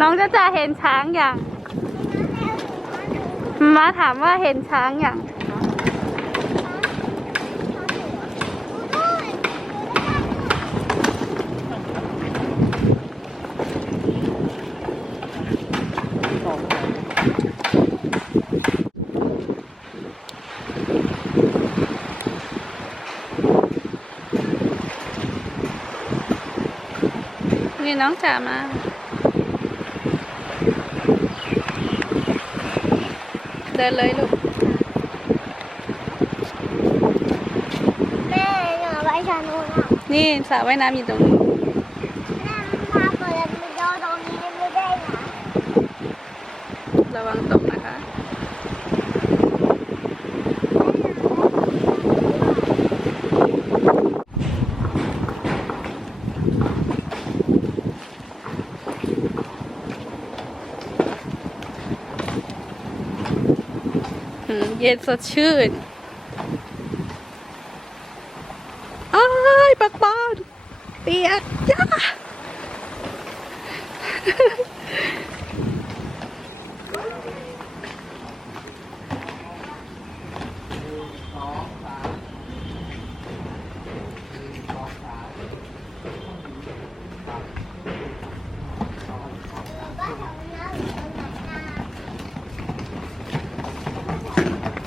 น้องจะเห็นช้างอย่างมาถามว่าเห็นช้างอย่างนี่น้องจ๋ามา เดินเลยลูก แม่หนูไปชานูนอะนี่สระว่ายน้ำอยู่ตรงนี้ แม่มาเปิดวิดีโอตรงนี้ไม่ได้นะ ระวังตกนะคะ เย็นสดชื่นอ้ายปักบอลเปียกจ้า บ้านของน้าอยู่ตรงไหนนะ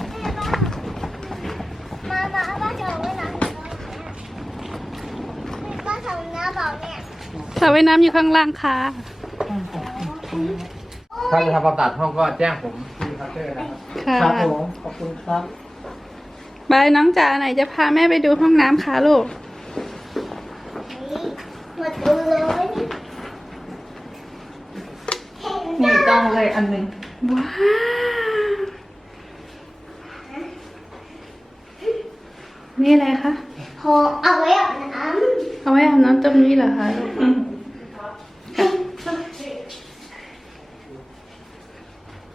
แม่บ้านมามาบ้านของน้าอยู่ตรงไหนอะบ้านของน้าบอกเนี่ย ส ระว่ายน้ำอยู่ข้างล่างค่ะ ถ้าจะทำความสะอาดห้องก็แจ้งผมที่คัตเตอร์นะครับ ค่ะครับผมขอบคุณครับ บายน้องจ๋าไหนจะพาแม่ไปดูห้องน้ำคะลูกนี่หมดดูเลยนี่นี่ต้องเลยอันหนึ่งว้าวนี่อะไรคะโหเอาไว้อาบน้เอาไว้อาบน้ำตรงนี้เหรอคะลูก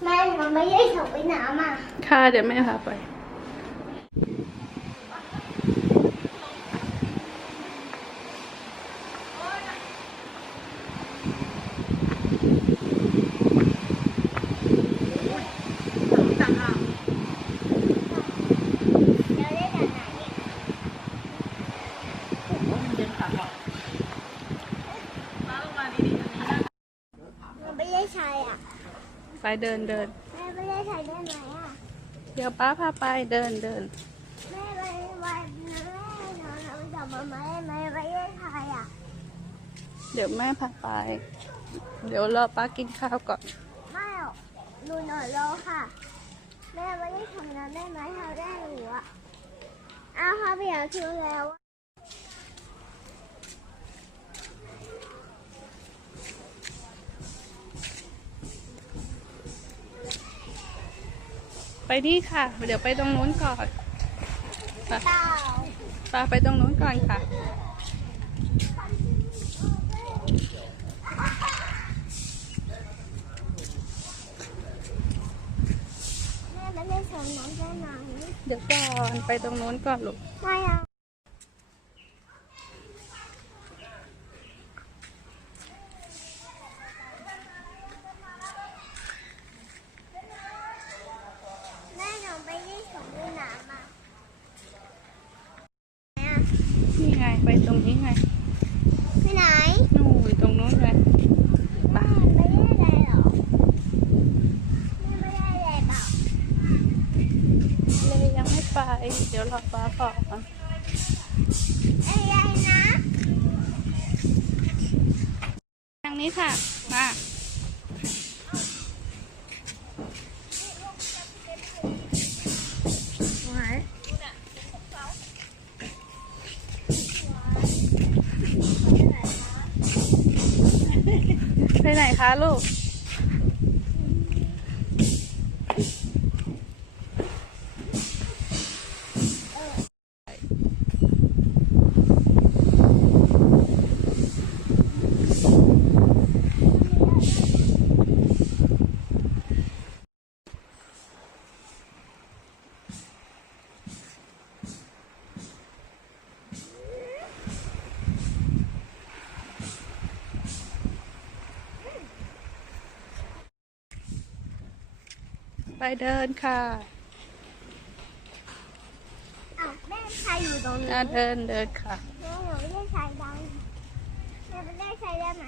แม่มันไม่ได้ส่งไปน้ำอะค่ะเดี๋ยวแม่พาไปเดี๋ยวได้จากไหนเนี่ยมันไม่ได้ใช้อะ ไปเดินเดินแม่ไม่ได้ใช้ได้ไหมอะเดี๋ยวป้าพาไปเดินเดินแม่ไปวันนะแม่นอนเอาไปจับมาไหมแม่ไม่ได้ใช้อะเดี๋ยวแม่พาไป เดี๋ยวรอป้ากินข้าวก่อนไม่หรอกหนูนอนรอค่ะ แม่ไม่ได้ทำงานได้ไหมเขาได้หนูอะอ้าวเขาเปลี่ยนชื่อแล้ว ไปนี่ค่ะ เดี๋ยวไปตรงนู้นก่อนไปเต่าป้าไปตรงนู้นก่อนค่ะ แม่ไม่ได้สอนน้องได้ไหมเดี๋ยวก่อนไปตรงนู้นก่อนลูก ไม่เอาแม่หนูไม่ได้ส่งไปน้ำอะไหนอะ นี่ ไง ไปตรงนี้ไงไปไหนนู่นตรงนู้นไงแม่ไม่ได้อะไรหรอแม่ไม่ได้อะไรเปล่าเลยยังไม่ไป เดี๋ยวรอป้าก่อนอะไรนะทางนี้ค่ะ มา ไไหนคะลูกไปเดินค่ะอ้าวแม่ชายอยู่ตรงนี้อะเดินเดินค่ะ แม่หนูไม่ได้ชายดังแม่ไม่ได้ชายได้ไหม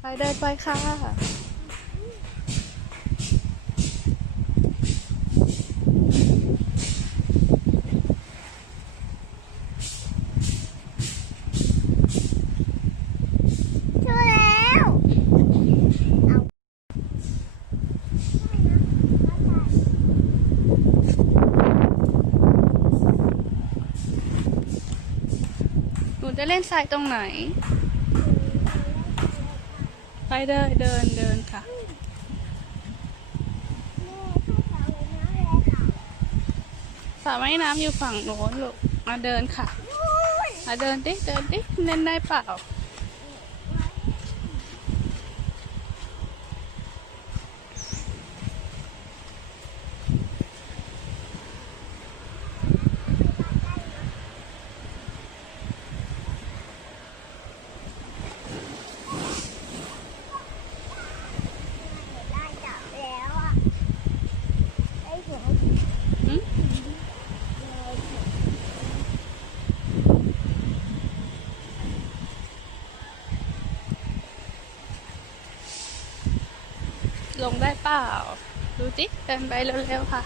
ไปเดินไปค่ะ ช่วยแล้วเอาไม่นะไม่ใช่ หนู จะเล่นทรายตรงไหน ไปเดินเดินเดินค่ะป่าสระว่ายน้ำอยู่ฝั่งโน้นลูก มาเดินค่ะ มาเดินดิ เดินดิ เล่นได้เปล่า ได้จับแล้วอะได้ถึง หึ เลยถึง ล งได้เปล่า ดูจิเดินไปเร็วๆค่ะ